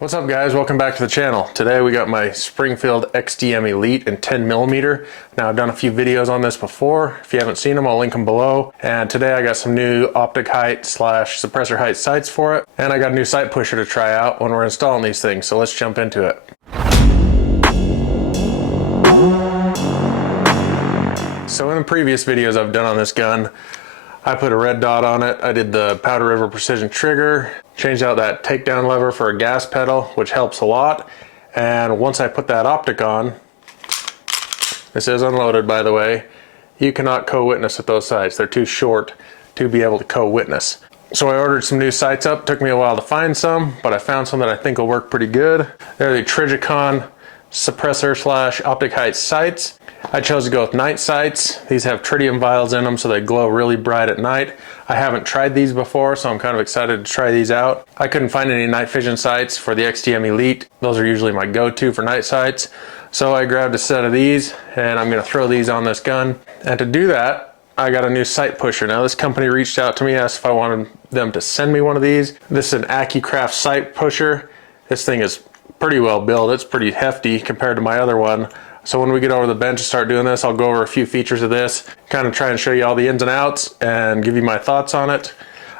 What's up guys, welcome back to the channel. Today we got my Springfield XDM Elite in 10mm. Now I've done a few videos on this before. If you haven't seen them, I'll link them below. And today I got some new optic height / suppressor height sights for it. And I got a new sight pusher to try out when we're installing these things, so let's jump into it. So in the previous videos I've done on this gun, I put a red dot on it. I did the Powder River Precision trigger, changed out that takedown lever for a gas pedal, which helps a lot. And once I put that optic on, this is unloaded by the way, you cannot co-witness at those sights. They're too short to be able to co-witness. So I ordered some new sights up. Took me a while to find some, but I found some that I think will work pretty good. They're the Trijicon suppressor / optic height sights. I chose to go with night sights. These have tritium vials in them so they glow really bright at night. I haven't tried these before, so I'm kind of excited to try these out. I couldn't find any night vision sights for the XDM Elite. Those are usually my go-to for night sights. So I grabbed a set of these and I'm going to throw these on this gun. And to do that, I got a new sight pusher. Now this company reached out to me, asked if I wanted them to send me one of these. This is an accucraft sight pusher. This thing is pretty well built. It's pretty hefty compared to my other one. So when we get over the bench and start doing this, I'll go over a few features of this, kind of try and show you all the ins and outs and give you my thoughts on it.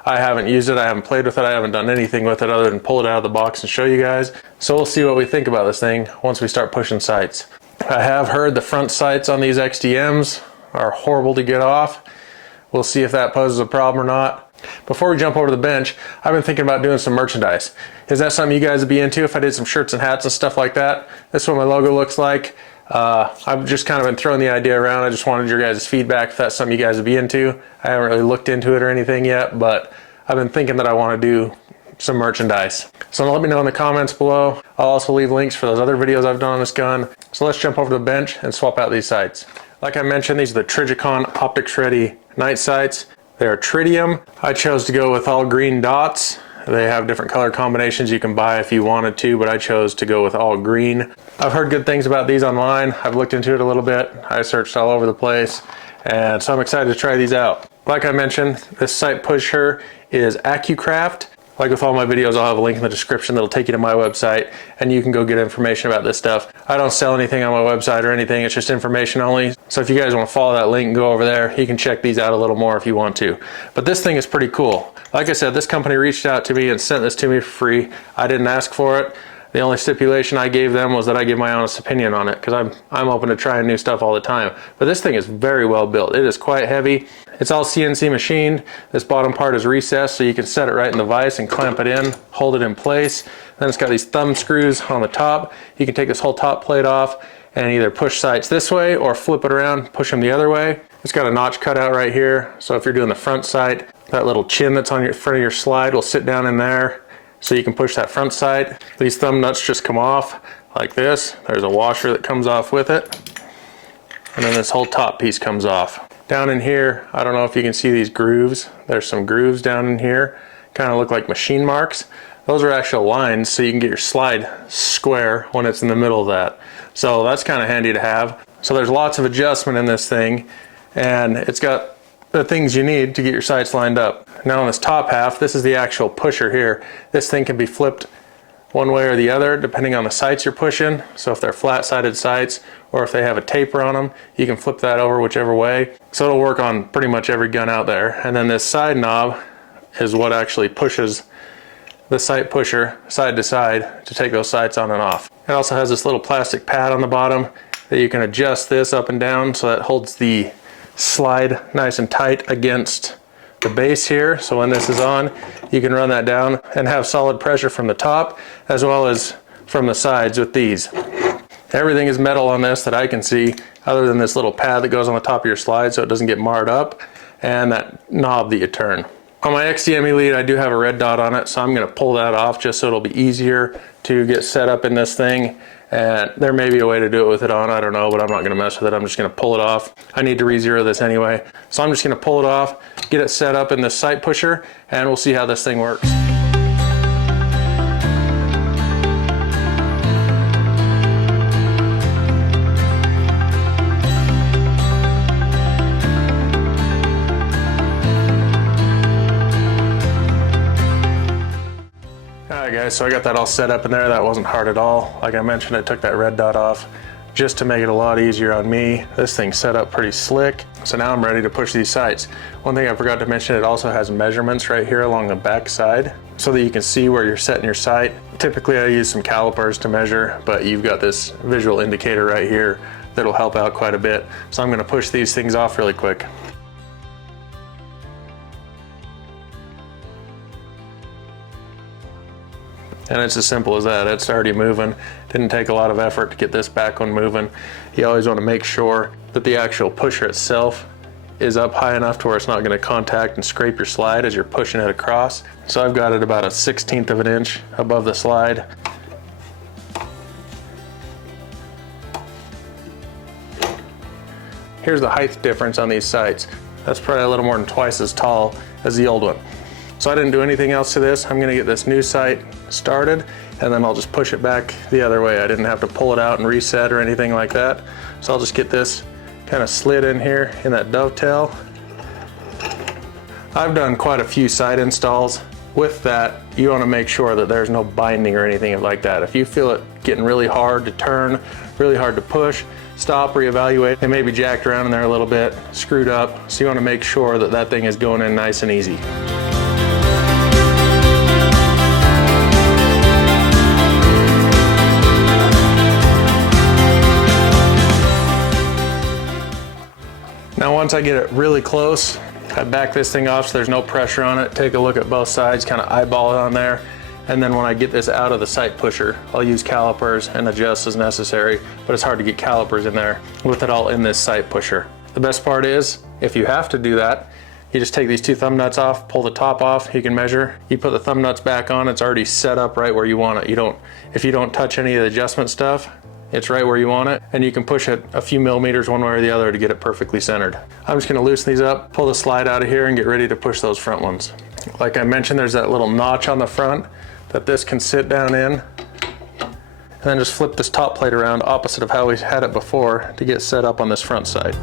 I haven't used it, I haven't played with it, I haven't done anything with it other than pull it out of the box and show you guys. So we'll see what we think about this thing once we start pushing sights. I have heard the front sights on these XDMs are horrible to get off. We'll see if that poses a problem or not. Before we jump over to the bench, I've been thinking about doing some merchandise. Is that something you guys would be into if I did some shirts and hats and stuff like that? This is what my logo looks like. I've just kind of been throwing the idea around. I just wanted your guys' feedback if that's something you guys would be into. I haven't really looked into it or anything yet, but I've been thinking that I want to do some merchandise. So let me know in the comments below. I'll also leave links for those other videos I've done on this gun. So let's jump over to the bench and swap out these sights. Like I mentioned, these are the Trijicon Optics Ready night sights. They are tritium. I chose to go with all green dots. They have different color combinations you can buy if you wanted to, but I chose to go with all green. I've heard good things about these online. I've looked into it a little bit. I searched all over the place, and so I'm excited to try these out. Like I mentioned, this sight pusher is accucraft. Like with all my videos, I'll have a link in the description that'll take you to my website, and you can go get information about this stuff. I don't sell anything on my website or anything, it's just information only. So if you guys want to follow that link and go over there, you can check these out a little more if you want to. But this thing is pretty cool. Like I said, this company reached out to me and sent this to me for free. I didn't ask for it. The only stipulation I gave them was that I give my honest opinion on it, because I'm open to trying new stuff all the time. But this thing is very well built. It is quite heavy. It's all CNC machined. This bottom part is recessed so you can set it right in the vise and clamp it in, hold it in place. Then it's got these thumb screws on the top. You can take this whole top plate off and either push sights this way or flip it around, push them the other way. It's got a notch cut out right here, so if you're doing the front sight, that little chin that's on your front of your slide will sit down in there so you can push that front sight. These thumb nuts just come off like this. There's a washer that comes off with it, and then this whole top piece comes off. Down in here, I don't know if you can see these grooves. There's some grooves down in here, kind of look like machine marks. Those are actual lines so you can get your slide square when it's in the middle of that. So that's kind of handy to have. So there's lots of adjustment in this thing, and it's got the things you need to get your sights lined up. Now on this top half, this is the actual pusher here. This thing can be flipped one way or the other depending on the sights you're pushing. So if they're flat-sided sights or if they have a taper on them, you can flip that over whichever way. So it'll work on pretty much every gun out there. And then this side knob is what actually pushes the sight pusher side to side to take those sights on and off. It also has this little plastic pad on the bottom that you can adjust this up and down so that holds the slide nice and tight against the base here. So when this is on, you can run that down and have solid pressure from the top as well as from the sides with these. Everything is metal on this that I can see, other than this little pad that goes on the top of your slide so it doesn't get marred up, and that knob that you turn. On my XDM Elite, I do have a red dot on it, so I'm going to pull that off just so it'll be easier to get set up in this thing. And there may be a way to do it with it on, I don't know, but I'm not going to mess with it. I'm just going to pull it off. I need to re-zero this anyway. So I'm just going to pull it off, get it set up in this sight pusher, and we'll see how this thing works. Alright guys, guys, so I got that all set up in there. That wasn't hard at all. Like I mentioned, I took that red dot off just to make it a lot easier on me. This thing's set up pretty slick. So now I'm ready to push these sights. One thing I forgot to mention, it also has measurements right here along the back side so that you can see where you're setting your sight. Typically I use some calipers to measure, but you've got this visual indicator right here that'll help out quite a bit. So I'm gonna push these things off really quick. And it's as simple as that. It's already moving. Didn't take a lot of effort to get this back one moving. You always want to make sure that the actual pusher itself is up high enough to where it's not going to contact and scrape your slide as you're pushing it across. So I've got it about 1/16 of an inch above the slide. Here's the height difference on these sights. That's probably a little more than twice as tall as the old one. So I didn't do anything else to this. I'm gonna get this new sight started and then I'll just push it back the other way. I didn't have to pull it out and reset or anything like that. So I'll just get this kind of slid in here in that dovetail. I've done quite a few sight installs. With that, you wanna make sure that there's no binding or anything like that. If you feel it getting really hard to turn, really hard to push, stop, reevaluate. It may be jacked around in there a little bit, screwed up. So you wanna make sure that that thing is going in nice and easy. Now once I get it really close, I back this thing off so there's no pressure on it, take a look at both sides, kind of eyeball it on there, and then when I get this out of the sight pusher, I'll use calipers and adjust as necessary, but it's hard to get calipers in there with it all in this sight pusher. The best part is, if you have to do that, you just take these two thumb nuts off, pull the top off, you can measure, you put the thumb nuts back on, it's already set up right where you want it. If you don't touch any of the adjustment stuff, it's right where you want it, and you can push it a few millimeters one way or the other to get it perfectly centered. I'm just gonna loosen these up, pull the slide out of here, and get ready to push those front ones. Like I mentioned, there's that little notch on the front that this can sit down in, and then just flip this top plate around opposite of how we had it before to get set up on this front side.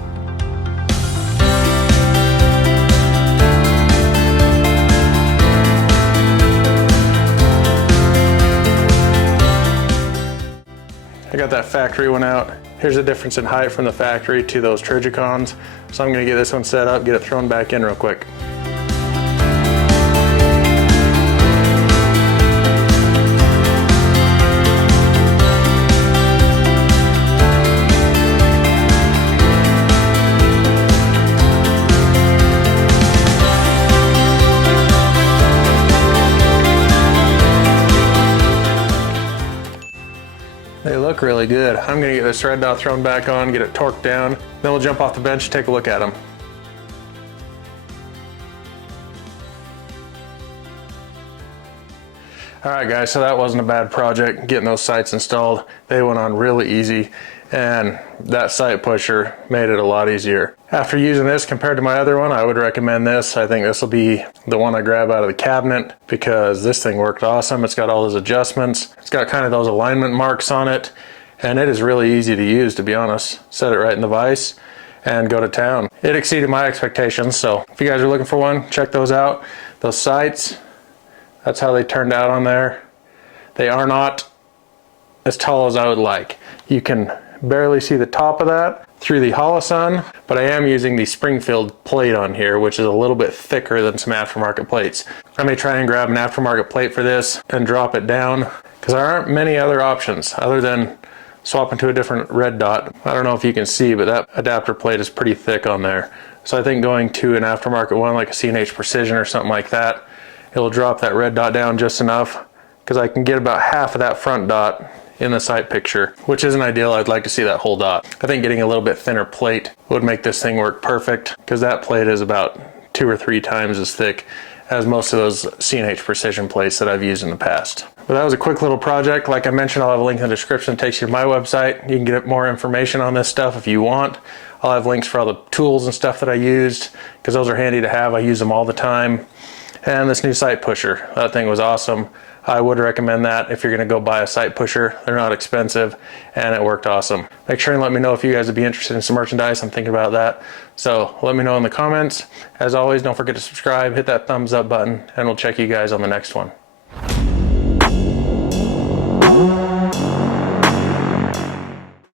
I got that factory one out. Here's the difference in height from the factory to those Trijicons. So I'm gonna get this one set up, get it thrown back in real quick. They look really good. I'm gonna get this red dot thrown back on, get it torqued down, then we'll jump off the bench and take a look at them. All right guys, so that wasn't a bad project, getting those sights installed. They went on really easy, and that sight pusher made it a lot easier. After using this compared to my other one, I would recommend this. I think this will be the one I grab out of the cabinet because this thing worked awesome. It's got all those adjustments. It's got kind of those alignment marks on it, and it is really easy to use, to be honest. Set it right in the vise and go to town. It exceeded my expectations, so if you guys are looking for one, check those out. Those sights, that's how they turned out on there. They are not as tall as I would like. You can barely see the top of that through the holosun, but I am using the Springfield plate on here, which is a little bit thicker than some aftermarket plates. I may try and grab an aftermarket plate for this and drop it down, because there aren't many other options other than swapping to a different red dot. I don't know if you can see, but that adapter plate is pretty thick on there. So I think going to an aftermarket one like a C&H Precision or something like that, it'll drop that red dot down just enough, because I can get about half of that front dot in the sight picture, which isn't ideal. I'd like to see that whole dot. I think getting a little bit thinner plate would make this thing work perfect, because that plate is about 2 or 3 times as thick as most of those C&H Precision plates that I've used in the past. But that was a quick little project. Like I mentioned, I'll have a link in the description that takes you to my website. You can get more information on this stuff if you want. I'll have links for all the tools and stuff that I used, because those are handy to have. I use them all the time. And this new sight pusher, that thing was awesome. I would recommend that if you're gonna go buy a sight pusher. They're not expensive, and it worked awesome. Make sure and let me know if you guys would be interested in some merchandise. I'm thinking about that. So let me know in the comments. As always, don't forget to subscribe, hit that thumbs up button, and we'll check you guys on the next one. Bye.